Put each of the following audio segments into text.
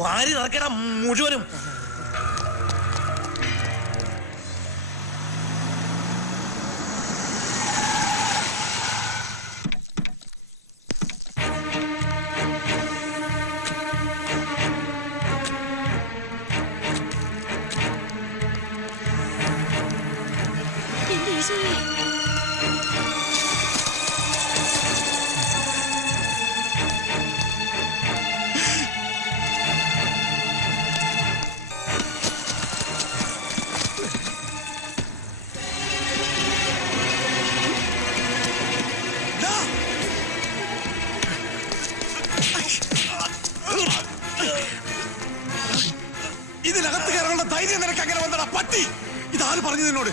വാരി നടക്കണം മുഴുവനും. ഇതിനകത്ത് കയറാനുള്ള ധൈര്യം നിനക്ക് അങ്ങനെ വന്നടാ പട്ടി. ഇതാര് പറഞ്ഞു നിന്നോട്?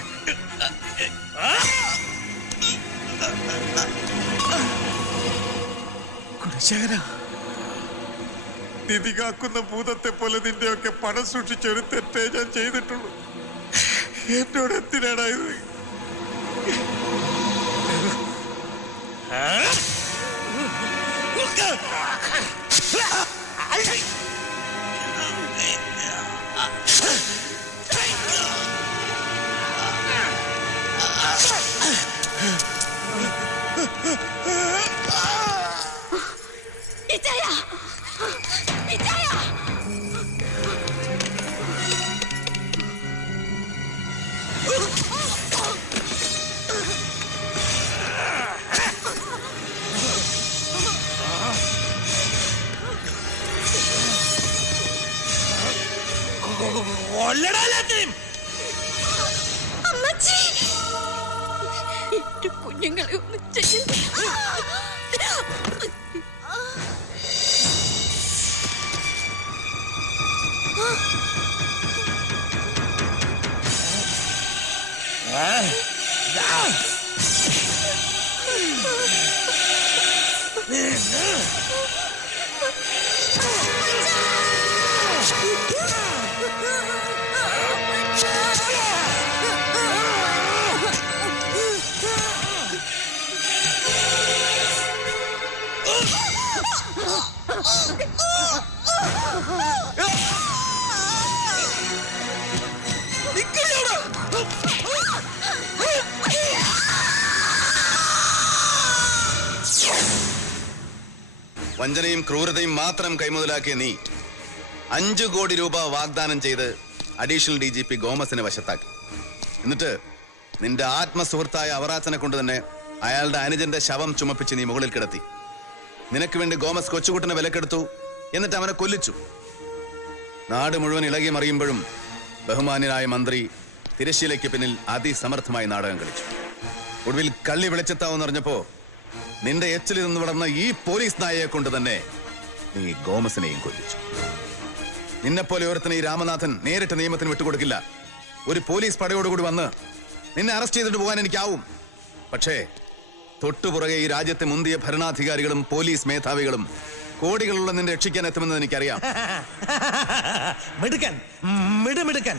നിധി കാക്കുന്ന ഭൂതത്തെ പോലെ നിന്റെയൊക്കെ പണം സൂക്ഷിച്ച ഒരു തെറ്റേ ഞാൻ ചെയ്തിട്ടുള്ളൂ. എന്നോട് എന്തിനാടാ ഇത്? കുഞ്ഞുങ്ങളെ ഒന്നും ചെയ്യരുത്. വഞ്ചനയും ക്രൂരതയും മാത്രം കൈമുതലാക്കിയ നീ 5 കോടി രൂപ വാഗ്ദാനം ചെയ്ത് അഡീഷണൽ DGP ഗോമസിനെ വശത്താക്കി. എന്നിട്ട് നിന്റെ ആത്മസുഹൃത്തായ അവറാച്ചനെ കൊണ്ട് തന്നെ അയാളുടെ അനുജന്റെ ശവം ചുമപ്പിച്ച് നീ മുകളിൽ കിടത്തി. നിനക്ക് വേണ്ടി ഗോമസ് കൊച്ചുകുട്ടനെ വിലക്കെടുത്തു. എന്നിട്ട് അവനെ കൊല്ലിച്ചു. നാട് മുഴുവൻ ഇളകി മറിയുമ്പോഴും ബഹുമാന്യനായ മന്ത്രി തിരശ്ശീലയ്ക്ക് പിന്നിൽ അതിസമർത്ഥമായി നാടകം കളിച്ചു. ഒടുവിൽ കള്ളി വിളിച്ചെത്താവെന്നറിഞ്ഞപ്പോ നിന്റെ എച്ചിൽ നിന്ന് വളർന്ന ഈ പോലീസ് നായയെ കൊണ്ട് തന്നെ നീ ഗോമസിനെയും കൊല്ലിച്ചു. നിന്നെപ്പോലെ ഒരുത്തനെ ഈ രാമനാഥൻ നേരിട്ട് നിയമത്തിന് വിട്ടുകൊടുക്കില്ല. ഒരു പോലീസ് പടയോടുകൂടി വന്ന് നിന്നെ അറസ്റ്റ് ചെയ്തിട്ട് പോകാൻ എനിക്കാവും. പക്ഷേ തൊട്ടുപുറകെ ഈ രാജ്യത്തെ മുന്തിയ ഭരണാധികാരികളും പോലീസ് മേധാവികളും കോടികളുള്ള നിന്നെ രക്ഷിക്കാൻ എത്തുമെന്ന് എനിക്കറിയാം. മിടുക്കൻ, മിടുമിടുക്കൻ.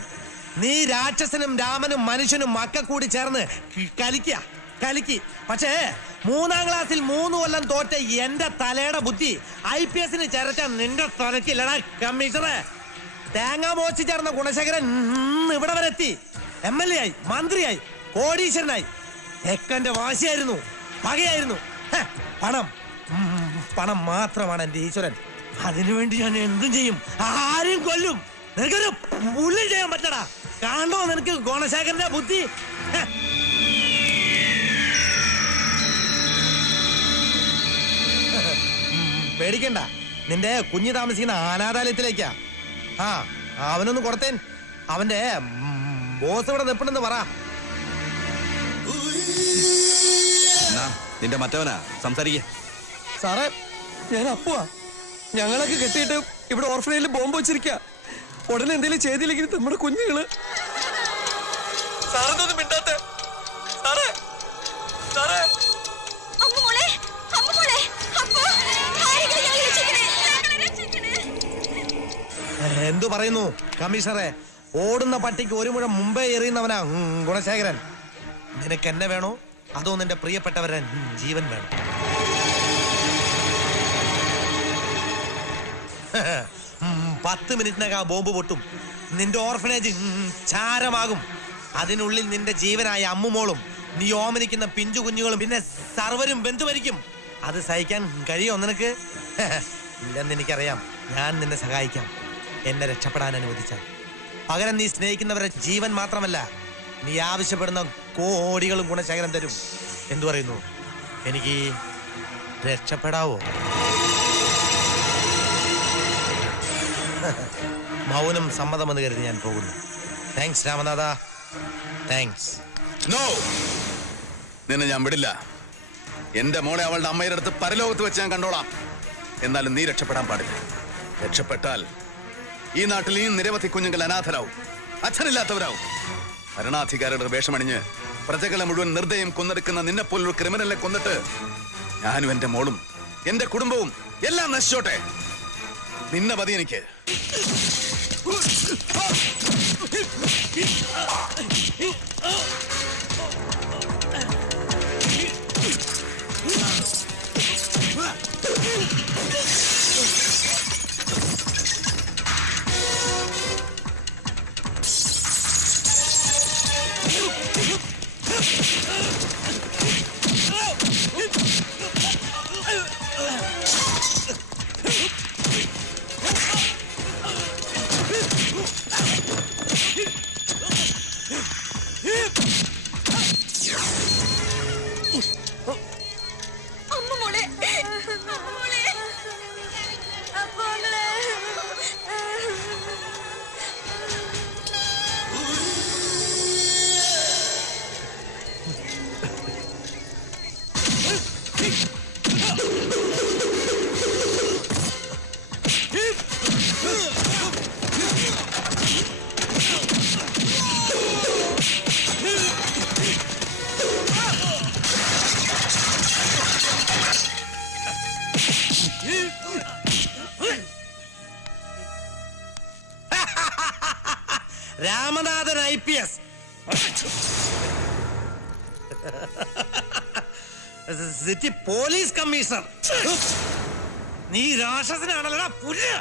നീ രാക്ഷസനും രാമനും മനുഷ്യനും മക്ക കൂടി ചേർന്ന് കലിക്ക്. പക്ഷേ 3ാം ക്ലാസ്സിൽ 3 കൊല്ലം തോറ്റ എന്റെ തലയുടെ ബുദ്ധി IPS ചേർച്ച നിന്റെ തലക്കില്ലടാ കമ്മീഷണറെ. തേങ്ങ മോച്ചി ചേർന്ന ഗുണശേഖരൻ ഇവിടെ വരെ എത്തി. MLA ആയി, മന്ത്രിയായി, കോടീശ്വരനായി. എക്കന്റെ വാശിയായിരുന്നു, പകയായിരുന്നു. പണം മാത്രമാണ് എന്റെ ഈശ്വരൻ. അതിനുവേണ്ടി ഞാൻ എന്തും ചെയ്യും, ആരെയും കൊല്ലും. നിനക്കൊരു പുള്ളി ചെയ്യാൻ പറ്റടാ. കാണോ നിനക്ക് ഗുണശേഖരന്റെ ബുദ്ധി? പേടിക്കണ്ട, നിന്റെ കുഞ്ഞ് താമസിക്കുന്ന അനാഥാലയത്തിലേക്കാ. അവനൊന്ന് കൊടുത്തേൻ. അവന്റെ ബോസ് ഇവിടെ നിൽപ്പണെന്ന് പറ. നിന്റെ മറ്റവനാ സംസാരിക്കേ. സാറേ, ഞാൻ അപ്പുവാ. ഞങ്ങളൊക്കെ കെട്ടിയിട്ട് ഇവിടെ ഓർഫനേജിൽ ബോംബ് വെച്ചിരിക്ക. ഉടനെ എന്തെങ്കിലും ചെയ്തില്ലെങ്കിൽ നമ്മുടെ കുഞ്ഞുങ്ങള്. സാറെന്തൊന്നും മിണ്ടാത്തെ? എന്തു പറയുന്നു കമ്മീഷണറെ? ഓടുന്ന പട്ടിക്ക് ഒരു മുഴം മുമ്പേ എറിയുന്നവനാ ഗുണശേഖരൻ. നിനക്ക് എന്നെ വേണോ അതോ നിന്റെ പ്രിയപ്പെട്ടവരെ ജീവൻ വേണോ? 10 മിനിറ്റിനകം ബോംബ് പൊട്ടും. നിന്റെ ഓർഫനേജ് ചാരമാകും. അതിനുള്ളിൽ നിന്റെ ജീവനായ അമ്മുമോളും നീ ഓമനിക്കുന്ന പിഞ്ചു കുഞ്ഞുങ്ങളും പിന്നെ സർവരും ബന്ധുവരിക്കും. അത് സഹിക്കാൻ കഴിയോ നിനക്ക്? ഇല്ലെന്ന് എനിക്കറിയാം. ഞാൻ നിന്നെ സഹായിക്കാം, എന്നെ രക്ഷപ്പെടാൻ അനുവദിച്ചാൽ. പകരം നീ സ്നേഹിക്കുന്നവരെ ജീവൻ മാത്രമല്ല, നീ ആവശ്യപ്പെടുന്ന കോടികളും ഗുണശേഖരം തരും. എന്തു പറയുന്നു? എനിക്ക് രക്ഷപ്പെടാവോ? മൗനം സമ്മതമെന്ന് കരുതി ഞാൻ പോകുന്നു. Thanks Ramanatha, thanks. നോ, നിന്നെ ഞാൻ വിടില്ല. എന്റെ മോളെ അവളുടെ അമ്മയുടെ അടുത്ത് പരലോകത്ത് വെച്ച് ഞാൻ കണ്ടോളാം. എന്നാലും നീ രക്ഷപ്പെടാൻ പാടില്ല. രക്ഷപ്പെട്ടാൽ ഈ നാട്ടിൽ ഈ നിരവധി കുഞ്ഞുങ്ങൾ അനാഥരാവും, അച്ഛനില്ലാത്തവരാവും. ഭരണാധികാരിയുടെ വേഷമണിഞ്ഞ് പ്രജകളെ മുഴുവൻ നിർദ്ദയം കൊന്നെടുക്കുന്ന നിന്നെപ്പോലൊരു ക്രിമിനലിനെ കൊന്നിട്ട് ഞാനും എന്റെ മോളും എന്റെ കുടുംബവും എല്ലാം നശിച്ചോട്ടെ. നിന്നെ മതി എനിക്ക്. Ramanathan IPS, city police commissioner. നീ രാക്ഷസനാണല്ലടാ പുല്ല്.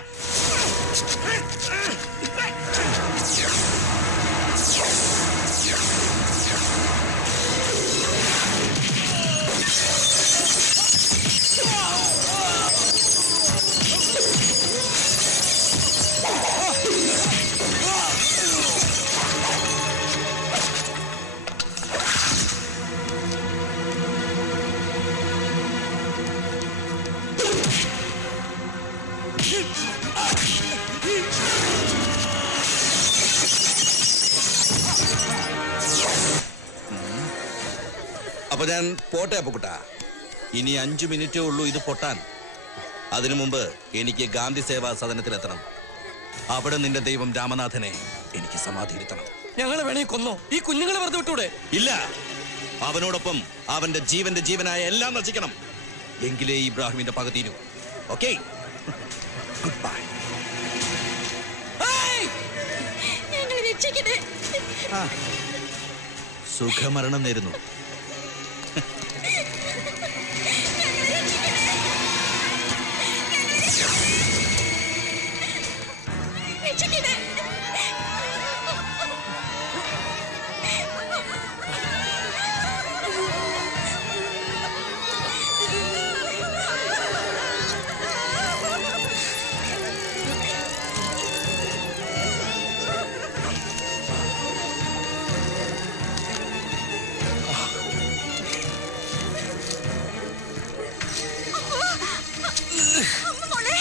അപ്പൊ ഞാൻ പോട്ടെ അപ്പുക്കുട്ടാ. ഇനി 5 മിനിറ്റേ ഉള്ളൂ ഇത് പൊട്ടാൻ. അതിനു മുമ്പ് എനിക്ക് ഗാന്ധി സേവാ സദനത്തിലെത്തണം. അവിടെ നിന്റെ ദൈവം രാമനാഥനെ എനിക്ക് സമാധിയിരുത്തണം. ഞങ്ങളെ വേണേ കൊന്നോ, ഈ കുഞ്ഞുങ്ങളെ വെറുതെ വിട്ടൂടെ? ഇല്ല, അവനോടൊപ്പം അവന്റെ ജീവന്റെ ജീവനായ എല്ലാം നശിക്കണം. എങ്കിലേ ഇബ്രാഹിമിന്റെ പക തീരൂ. Okay, good bye. സുഖമരണം നേരുന്നു. മോളെ